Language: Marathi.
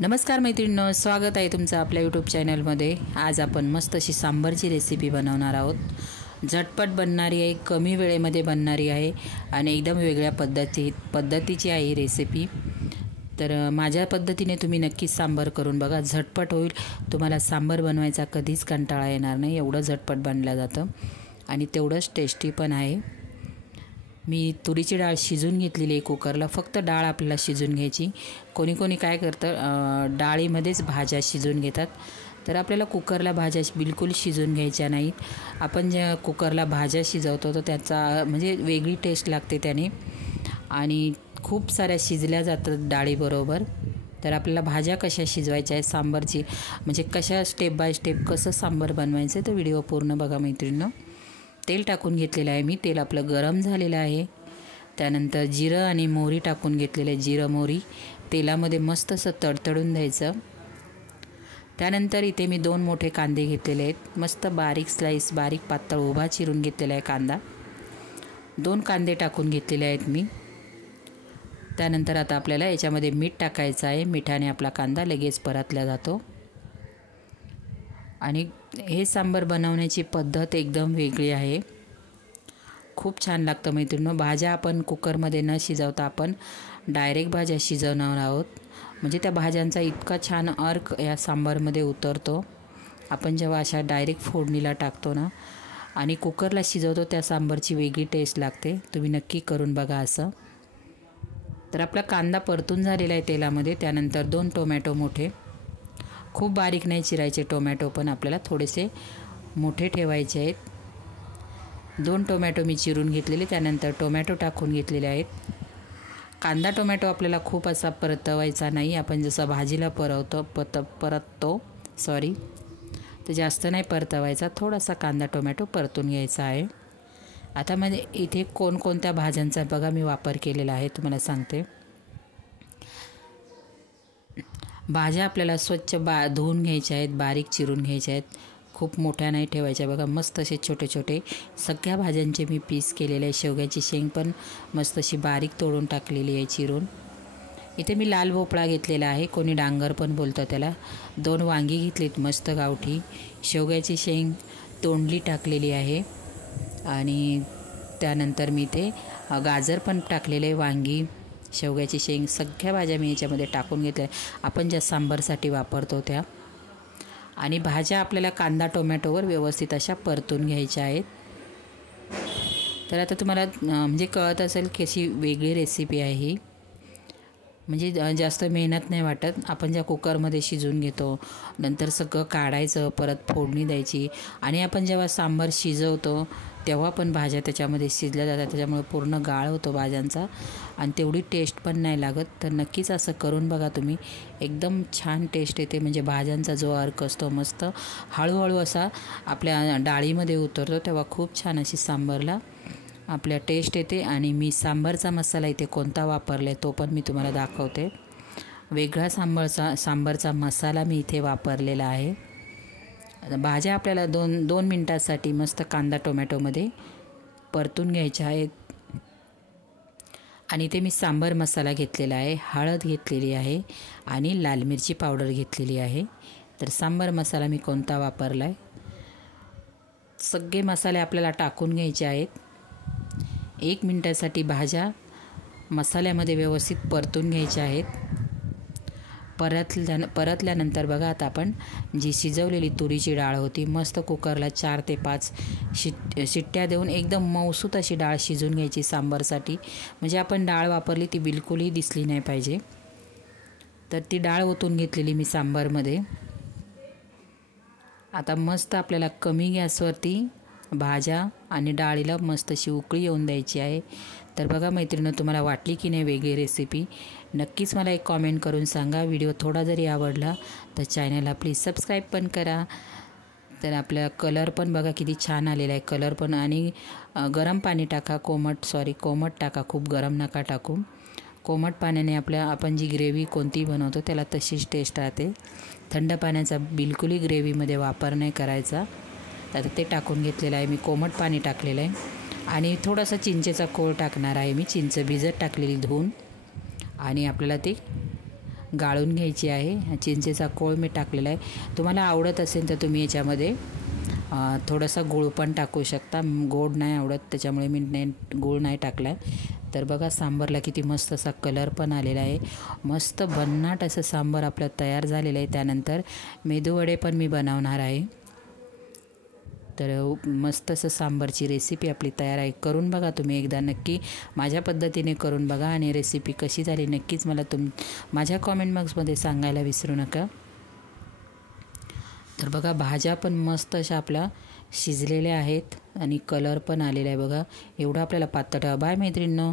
नमस्कार मैत्रिणींनो, स्वागत आहे तुमचं आपल्या यूट्यूब चॅनलमध्ये। आज आपण मस्त अशी सांबारची रेसिपी बनवणार आहोत। झटपट बनणारी आहे, कमी वेळेमध्ये बनणारी आहे आणि एकदम वेगळ्या पद्धतीची आहे ही रेसिपी। तर माझ्या पद्धतीने तुम्ही नक्कीच सांबार करून बघा, झटपट होईल। तुम्हाला सांबार बनवायचा कधीच कंटाळा येणार नाही, एवढं झटपट बनलं जातं आणि तेवढंच टेस्टी पण आहे। मी तुरीची डाळ शिजून घेतलेली आहे कुकरला। फक्त डाळ आपल्याला शिजून घ्यायची। कोणी कोणी काय करतं, डाळीमध्येच भाज्या शिजून घेतात, तर आपल्याला कुकरला भाज्या बिलकुल शिजून घ्यायच्या नाहीत। आपण ज्या कुकरला भाज्या शिजवतो तर त्याचा म्हणजे वेगळी टेस्ट लागते त्याने आणि खूप साऱ्या शिजल्या जातात डाळीबरोबर। तर आपल्याला भाज्या कशा शिजवायच्या आहे सांबारची, म्हणजे कशा स्टेप बाय स्टेप कसं सांबार बनवायचं, तर व्हिडिओ पूर्ण बघा मैत्रिणींनो। तेल टाकून घेतलेलं आहे मी, तेल आपलं गरम झालेलं आहे। त्यानंतर जिरं आणि मोहरी टाकून घेतलेलं आहे। जिरं मोहरी तेलामध्ये मस्त असं तडतडून द्यायचं। त्यानंतर इथे मी 2 मोठे कांदे घेतलेले आहेत, मस्त बारीक स्लाइस, बारीक पातळ उभा चिरून घेतलेला आहे कांदा। 2 कांदे टाकून घेतलेले आहेत मी। त्यानंतर आता आपल्याला याच्यामध्ये मीठ टाकायचं आहे। मिठाने आपला कांदा लगेच परतला जातो आणि हे सांबार बनवण्याची पद्धत एकदम वेगळी आहे, खूप छान लागतं मैत्रिणींनो। भाज्या आपण कुकरमध्ये न शिजवता आपण डायरेक्ट भाज्या शिजवणार आहोत, म्हणजे त्या भाज्यांचा इतका छान अर्क या सांबारमध्ये उतरतो। आपण जेव्हा अशा डायरेक्ट फोडणीला टाकतो ना आणि कुकरला शिजवतो, त्या सांबारची वेगळी टेस्ट लागते। तुम्ही नक्की करून बघा असं। तर आपला कांदा परतून झालेला आहे तेलामध्ये। त्यानंतर 2 टोमॅटो मोठे, खूप बारीक नाही चिरायचे टोमॅटो, पण आपल्याला थोडेसे मोठे ठेवायचे आहेत। 2 टोमॅटो मी चिरून घेतलेले, त्यानंतर टोमॅटो टाकून घेतलेले आहेत। कांदा टोमॅटो आपल्याला खूप असा परतवायचा नाही, आपण जसं भाजीला परततो तर जास्त नाही परतवायचा, थोडासा कांदा टोमॅटो परतून घ्यायचा आहे। आता म्हणजे इथे कोणकोणत्या भाज्यांचा बघा मी वापर केलेला आहे तुम्हाला सांगते। भाज्या आपल्याला स्वच्छ धुवून घ्यायच्या आहेत, बारीक चिरून घ्यायच्या आहेत, खूप मोठ्या नाही ठेवायच्या। बघा मस्त असे छोटे छोटे सगळ्या भाज्यांचे मी पीस केलेले आहे। शेवग्याची शेंग पण मस्त अशी बारीक तोडून टाकलेली आहे चिरून। इथे मी लाल भोपळा घेतलेला आहे, कोणी डांगर पण बोलतं त्याला। 2 वांगी घेतलीत मस्त गावठी। शेवग्याची शेंग तोंडली टाकलेली आहे आणि त्यानंतर मी इथे गाजर पण टाकलेले आहे, वांगी, शेवग्याची शेंग, सगळ्या भाज्या मी याच्यामध्ये टाकून घेतल्या आपण ज्या सांबारसाठी वापरतो त्या। आणि भाज्या आपल्याला कांदा टोमॅटोवर व्यवस्थित अशा परतून घ्यायच्या आहेत। तर आता तुम्हाला म्हणजे कळत असेल कशी वेगळी रेसिपी आहे ही, म्हणजे जास्त मेहनत नाही वाटत। आपण ज्या कुकरमध्ये शिजून घेतो, नंतर सगळं काढायचं, परत फोडणी द्यायची आणि आपण जेव्हा सांबार शिजवतो तेव्हा पण भाज्या त्याच्यामध्ये शिजल्या जातात, त्याच्यामुळे पूर्ण गाळ होतो भाज्यांचा आणि तेवढी टेस्ट पण नाही लागत। तर नक्कीच असं करून बघा तुम्ही, एकदम छान टेस्ट येते। म्हणजे भाज्यांचा जो अर्क असतो मस्त हळूहळू असा आपल्या डाळीमध्ये उतरतो, तेव्हा खूप छान अशी सांबारला आपल्या टेस्ट येते। आणि मी सांबारचा मसाला इथे कोणता वापरला आहे तो पण मी तुम्हाला दाखवते। वेगळा सांबारचा मसाला मी इथे वापरलेला आहे। भाज्या आपल्याला 2 मिनटासाठी मस्त कांदा टोमॅटोमध्ये परतून घ्यायच्या आहेत। आणि इथे मी सांबार मसाला घेतलेला आहे, हळद घेतलेली आहे आणि लाल मिरची पावडर घेतलेली आहे। तर सांबार मसाला मी कोणता वापरला आहे, सगळे मसाले आपल्याला टाकून घ्यायचे आहेत। 1 मिनटासाठी भाज्या मसाल्यामध्ये व्यवस्थित परतून घ्यायच्या आहेत। परतल्यानंतर बघा आता आपण जी शिजवलेली तुरीची डाळ होती, मस्त कुकरला 4 ते 5 शिट्ट्या देऊन एकदम मऊसूत अशी डाळ शिजून घ्यायची सांबारसाठी। म्हणजे आपण डाळ वापरली ती बिलकुलही दिसली नाही पाहिजे। तर ती डाळ ओतून घेतलेली मी सांबारमध्ये। आता मस्त आपल्याला कमी गॅसवरती भाज्या आणि डाळीला मस्त अशी उकळी येऊन द्यायची आहे। तर बघा मैत्रिणींनो, तुम्हाला वाटली की नाही वेगळी रेसिपी, नक्कीच मला एक कॉमेंट करून सांगा। व्हिडिओ थोडा जरी आवडला तर चॅनलला प्लीज सबस्क्राईब पण करा। तर आपला कलर पण बघा किती छान आलेला आहे, कलर पण। आणि गरम पाणी टाका, कोमट टाका, खूप गरम नका टाकू। कोमट पाण्याने आपण जी ग्रेव्ही कोणती बनवतो त्याला तशीच टेस्ट राहते। थंड पाण्याचा बिलकुलही ग्रेव्हीमध्ये वापर नाही करायचा। आता ते टाकून घेतलेलं आहे मी, कोमट पाणी टाकलेलं आहे आणि थोडासा चिंचेचा कोळ टाकणार आहे मी, चिंच भिजत टाकलेली धुवून। आणि आपल्याला ते गाळून घ्यायची आहे. चिंचेचा कोळ मी टाकलेला आहे. तुम्हाला आवडत असेल तर तुम्ही याच्यामध्ये थोडासा गूळ पण टाकू शकता. गोड नाही आवडत त्याच्यामुळे मी गूळ नाही टाकला आहे. तर बघा सांबारला किती मस्त असा कलर पण आलेला आहे. मस्त भन्नाट असं सांबार आपलं तयार झालेलं आहे. त्यानंतर मेदूवडे पण मी बनवणार आहे. तर मस्त असं सांबारची रेसिपी आपली तयार आहे. करून बघा तुम्ही एकदा नक्की माझ्या पद्धतीने करून बघा आणि रेसिपी कशी झाली नक्कीच मला माझ्या कॉमेंट बॉक्समध्ये सांगायला विसरू नका. तर बघा भाज्या पण मस्त अशा आपल्या शिजलेल्या आहेत आणि कलर पण आलेला आहे बघा. एवढा आपल्याला पातळ ठेवा. बाय मैत्रिणींनो.